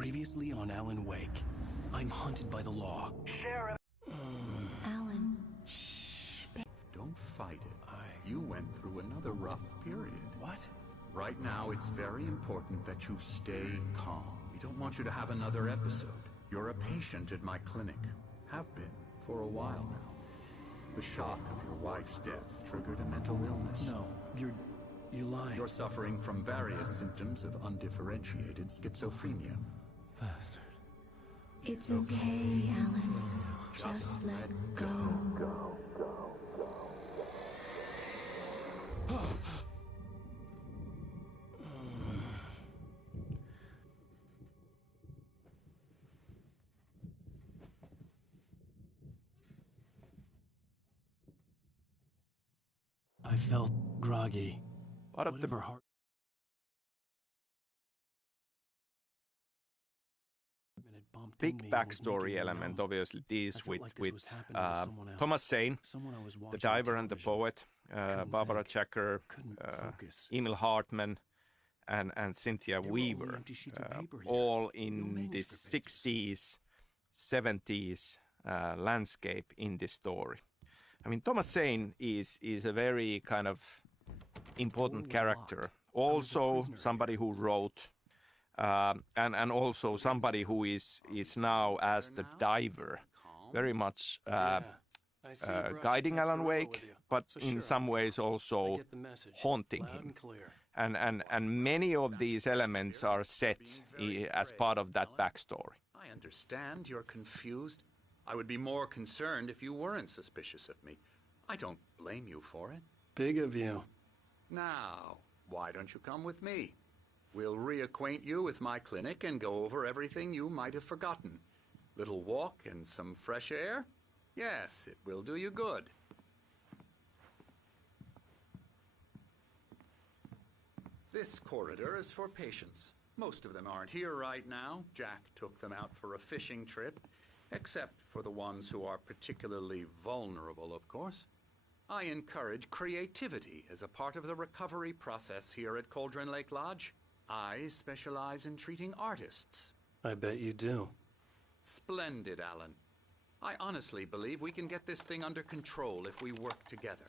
Previously on Alan Wake. I'm hunted by the law. Sheriff! Alan, shh. Don't fight it. You went through another rough period. What? Right now, it's very important that you stay calm. We don't want you to have another episode. You're a patient at my clinic. Have been for a while now. The shock of your wife's death triggered a mental illness. No, you're lying. You're suffering from various symptoms of undifferentiated schizophrenia. Bastard. It's okay, Alan. Just let go. I felt groggy. Part of the Whatever heart. big backstory element obviously deals with Thomas Zane, the diver and the poet, Barbara Jacker, Emil Hartman, and Cynthia Weaver, all in this 60s, 70s landscape in this story. I mean, Thomas Zane is a very kind of important character. Also somebody who wrote, and also somebody who is now as the diver, very much guiding Alan Wake, but in some ways also haunting him. And many of these elements are set as part of that backstory. I understand you're confused. I would be more concerned if you weren't suspicious of me. I don't blame you for it. Big of you. Now, why don't you come with me? We'll reacquaint you with my clinic and go over everything you might have forgotten. Little walk and some fresh air? Yes, it will do you good. This corridor is for patients. Most of them aren't here right now. Jack took them out for a fishing trip, except for the ones who are particularly vulnerable, of course. I encourage creativity as a part of the recovery process here at Cauldron Lake Lodge. I specialize in treating artists. I bet you do. Splendid, Alan. I honestly believe we can get this thing under control if we work together.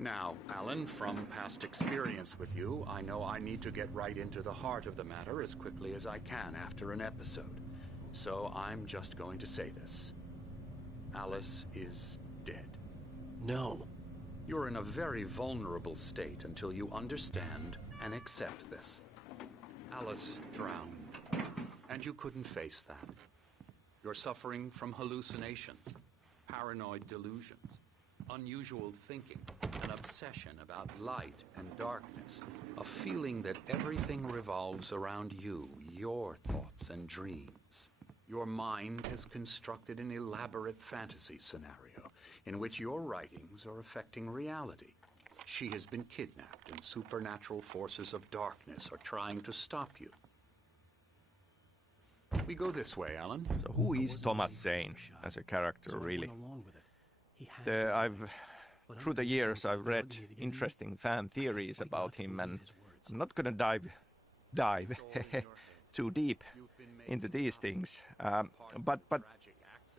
Now, Alan, from past experience with you, I know I need to get right into the heart of the matter as quickly as I can after an episode. So I'm just going to say this. Alice is dead. No. You're in a very vulnerable state until you understand and accept this. Alice drowned, and you couldn't face that. You're suffering from hallucinations, paranoid delusions, unusual thinking, an obsession about light and darkness, a feeling that everything revolves around you, your thoughts and dreams. Your mind has constructed an elaborate fantasy scenario in which your writings are affecting reality. She has been kidnapped and supernatural forces of darkness are trying to stop you. We go this way, Alan. So who is Thomas Zane as a character, really? Through the years, I've read interesting fan theories about him, and I'm not going to dive too deep into these things. But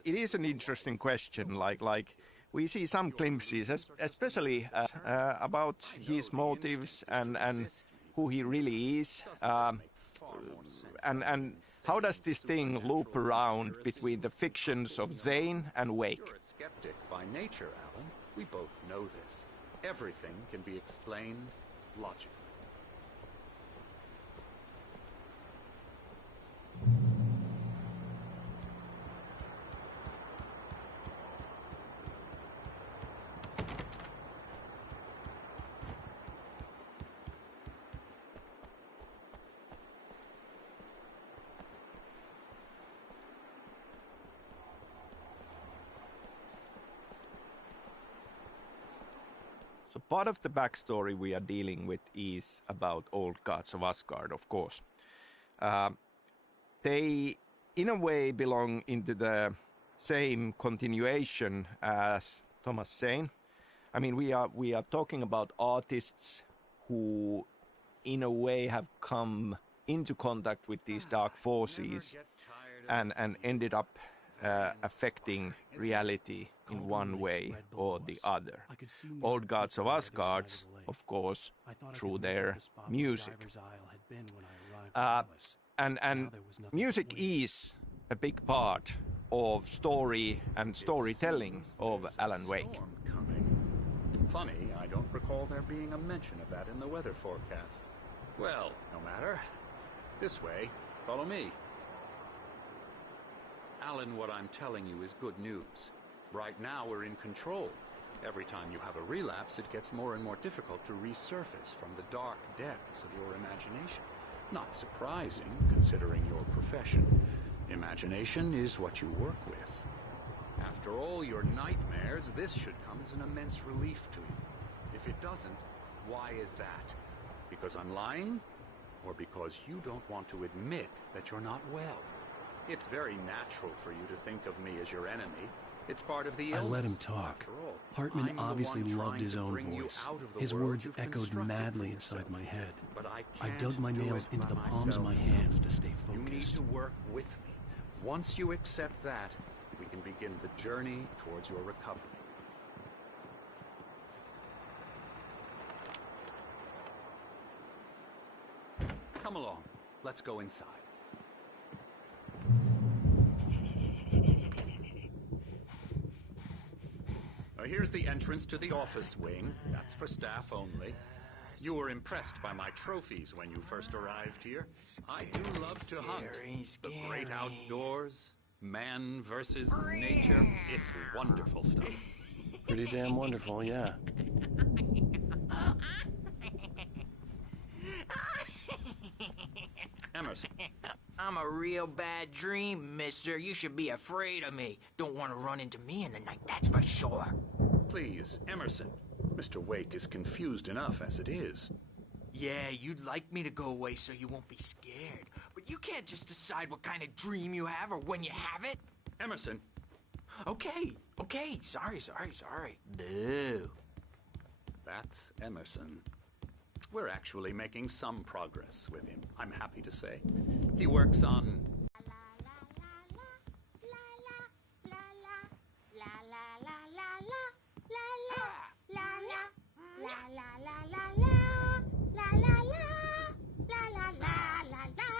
it is an interesting question. Like we see some glimpses, especially about his motives and who he really is. And how does this thing loop around between the fictions of Zane and Wake? You're a skeptic by nature, Alan. We both know this. Everything can be explained logically. So part of the backstory we are dealing with is about old gods of Asgard, of course. They, in a way, belong into the same continuation as Thomas Zane. I mean, we are talking about artists who, in a way, have come into contact with these dark forces and ended up affecting reality in one way or the other. Old gods of Asgard, of course, through their music. And music is a big part of story and storytelling of Alan Wake. Funny, I don't recall there being a mention of that in the weather forecast. Well, no matter. This way. Follow me. Alan, what I'm telling you is good news. Right now we're in control. Every time you have a relapse, it gets more and more difficult to resurface from the dark depths of your imagination. Not surprising, considering your profession. Imagination is what you work with. After all your nightmares, this should come as an immense relief to you. If it doesn't, why is that? Because I'm lying? Or because you don't want to admit that you're not well? It's very natural for you to think of me as your enemy. It's part of the illness. I let him talk. Hartman obviously loved his own voice. His words echoed madly inside my head. I dug my nails into the palms of my hands to stay focused. You need to work with me. Once you accept that, we can begin the journey towards your recovery. Come along. Let's go inside. Here's the entrance to the office wing. That's for staff only. You were impressed by my trophies when you first arrived here. I do love to hunt. The great outdoors, man versus nature. It's wonderful stuff. Pretty damn wonderful, yeah. Emerson. I'm a real bad dream, mister. You should be afraid of me. Don't want to run into me in the night, that's for sure. Please, Emerson. Mr. Wake is confused enough as it is. Yeah, you'd like me to go away so you won't be scared. But you can't just decide what kind of dream you have or when you have it. Emerson. Okay. Sorry. Boo. That's Emerson. We're actually making some progress with him, I'm happy to say. He works on...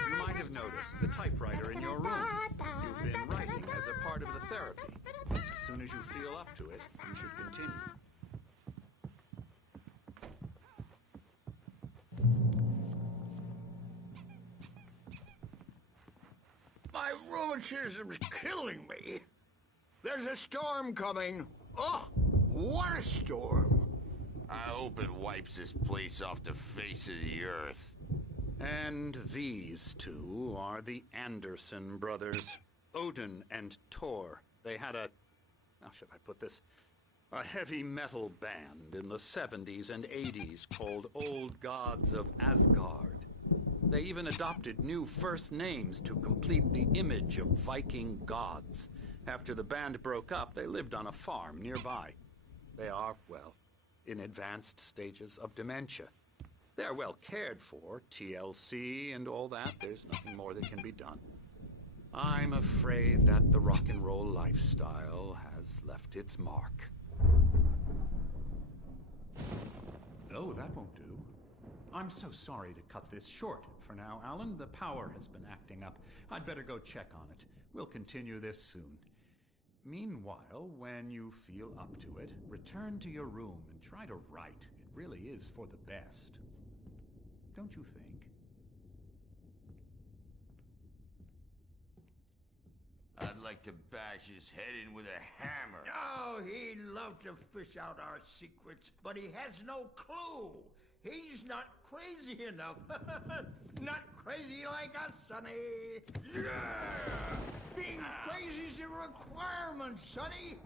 You might have noticed the typewriter in your room. You've been writing as a part of the therapy. As soon as you feel up to it, you should continue. My rheumatism's killing me. There's a storm coming. Oh, what a storm. I hope it wipes this place off the face of the earth. And these two are the Anderson brothers, Odin and Thor. They had a... how should I put this? A heavy metal band in the 70s and 80s called Old Gods of Asgard. They even adopted new first names to complete the image of Viking gods. After the band broke up, they lived on a farm nearby. They are, well, in advanced stages of dementia. They're well cared for, TLC and all that. There's nothing more that can be done. I'm afraid that the rock and roll lifestyle has left its mark. Oh, that won't do. I'm so sorry to cut this short for now, Alan. The power has been acting up. I'd better go check on it. We'll continue this soon. Meanwhile, when you feel up to it, return to your room and try to write. It really is for the best. Don't you think? I'd like to bash his head in with a hammer. Oh, he'd love to fish out our secrets, but he has no clue. He's not crazy enough. Not crazy like us, Sonny. Yeah! Being crazy's a requirement, Sonny.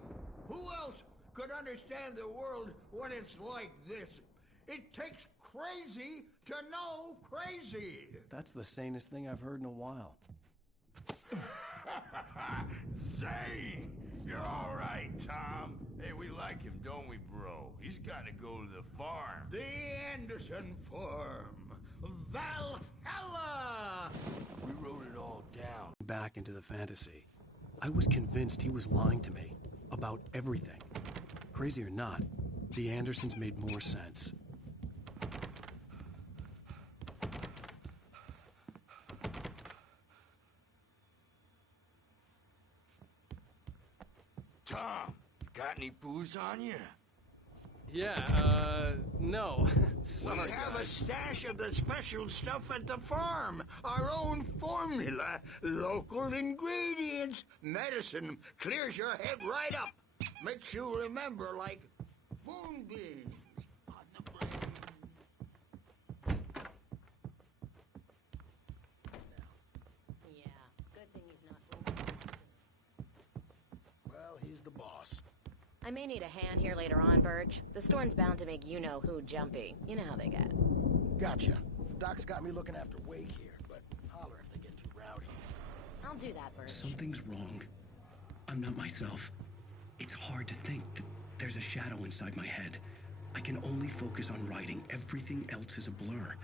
Who else could understand the world when it's like this. It takes crazy to know crazy. That's the sanest thing I've heard in a while. Zane! You're all right, Tom. Hey, we like him, don't we, bro? He's got to go to the farm. The Anderson farm. Valhalla! We wrote it all down. Back into the fantasy. I was convinced he was lying to me about everything. Crazy or not, the Andersons made more sense. Tom, got any booze on you? Yeah, no. Sorry, we have guys. a stash of the special stuff at the farm. Our own formula. Local ingredients. Medicine clears your head right up. Makes you remember like moonbeams on the brain. Yeah, good thing he's not. Well, he's the boss. I may need a hand here later on, Birch. The storm's bound to make you-know-who jumpy. You know how they get. Gotcha. The doc's got me looking after Wake here, but holler if they get too rowdy. I'll do that, Birch. Something's wrong. I'm not myself. It's hard to think that there's a shadow inside my head. I can only focus on writing. Everything else is a blur.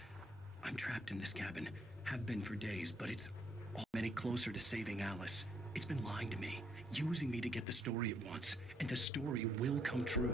I'm trapped in this cabin. Have been for days, but it's all any closer to saving Alice. It's been lying to me, using me to get the story it wants, and the story will come true.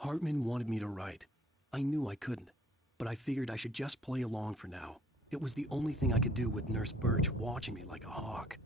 Hartman wanted me to write. I knew I couldn't, but I figured I should just play along for now. It was the only thing I could do with Nurse Birch watching me like a hawk.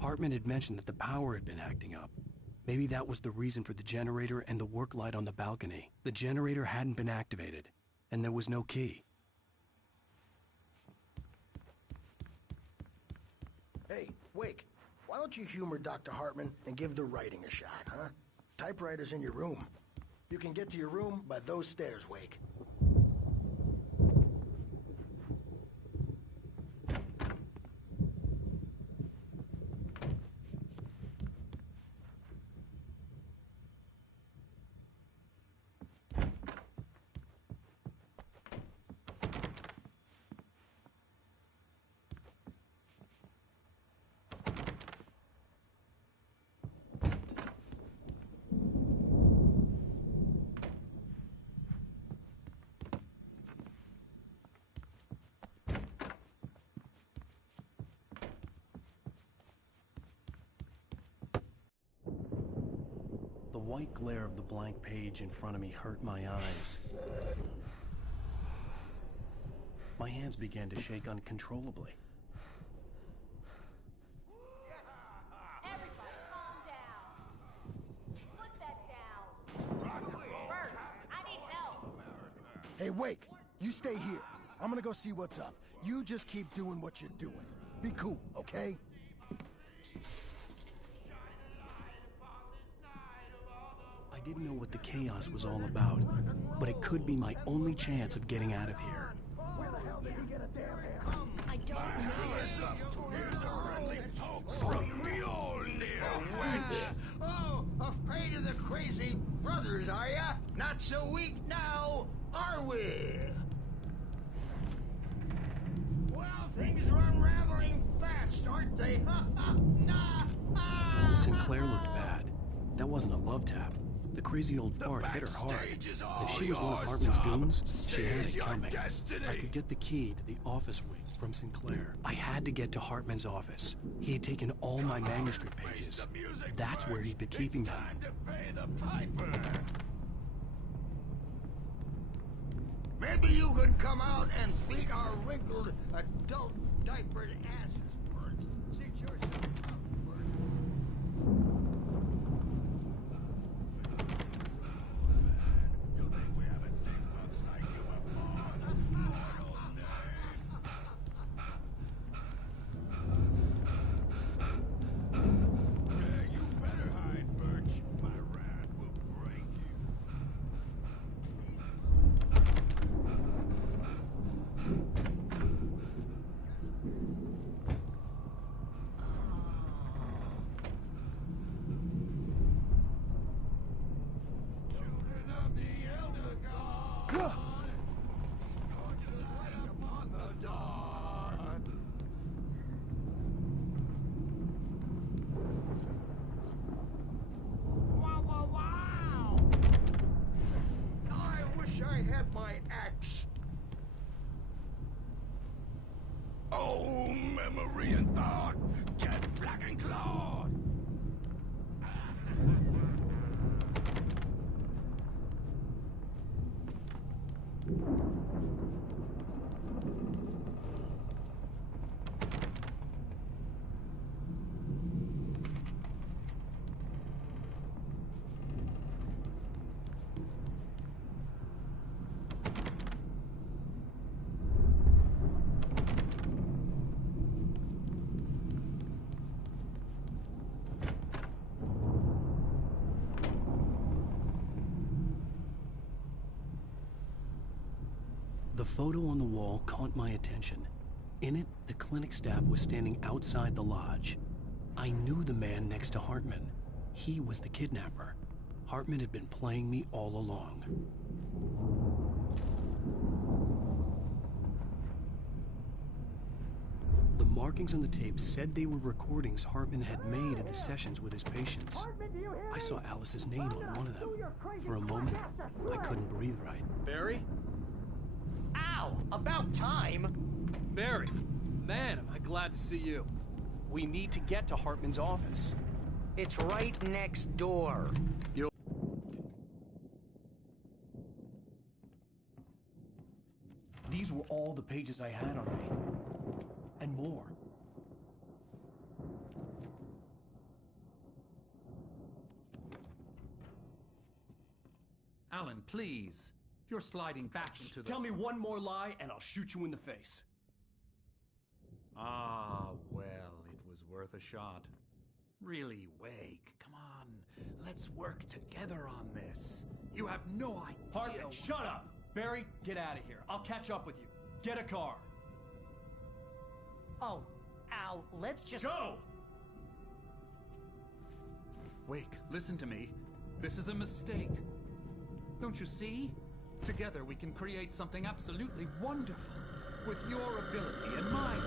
Hartman had mentioned that the power had been acting up. Maybe that was the reason for the generator and the work light on the balcony. The generator hadn't been activated, and there was no key. Hey, Wake, why don't you humor Dr. Hartman and give the writing a shot, huh? Typewriter's in your room. You can get to your room by those stairs, Wake. The white glare of the blank page in front of me hurt my eyes. My hands began to shake uncontrollably. Everybody, calm down. Put that down. Bert, I need help. Hey, Wake, you stay here. I'm gonna go see what's up. You just keep doing what you're doing. Be cool, okay? I didn't know what the chaos was all about, but it could be my only chance of getting out of here. Where the hell did he get a damn hand? I don't know. Here's a friendly poke from Mjolnir, wench. Oh, afraid of the crazy brothers, are ya? Not so weak now, are we? Well, things are unraveling fast, aren't they? Sinclair looked bad. That wasn't a love tap. The crazy old fart hit her hard. If she was one of Hartman's goons, she had it coming. I could get the key to the office wing from Sinclair. I had to get to Hartman's office. He had taken all my manuscript pages. That's where he'd been keeping them. Time to pay the piper. Maybe you could come out and beat our wrinkled adult diapered asses for it, since you're so tough, Bert. We haven't seen folks like you before. Mortal name. Yeah, you better hide, Birch. My wrath will break you. Children of the Elder God, scorching light upon the dawn. Wow, wow, wow! I wish I had my axe. Oh, memory and thought, get black and clawed. The photo on the wall caught my attention. In it, the clinic staff was standing outside the lodge. I knew the man next to Hartman. He was the kidnapper. Hartman had been playing me all along. The markings on the tape said they were recordings Hartman had made at the sessions with his patients. I saw Alice's name on one of them. For a moment, I couldn't breathe right. Barry? Ow! About time! Barry, man, am I glad to see you. We need to get to Hartman's office. It's right next door. These were all the pages I had on me. And more. Alan, please. You're sliding back into the... Tell me one more lie and I'll shoot you in the face. Ah, well, it was worth a shot. Really, Wake, come on. Let's work together on this. You have no idea. Hartman, shut up! Barry, get out of here. I'll catch up with you. Get a car. Oh, Al, let's just... Go! Wake, listen to me. This is a mistake. Don't you see? Together we can create something absolutely wonderful. With your ability and mine.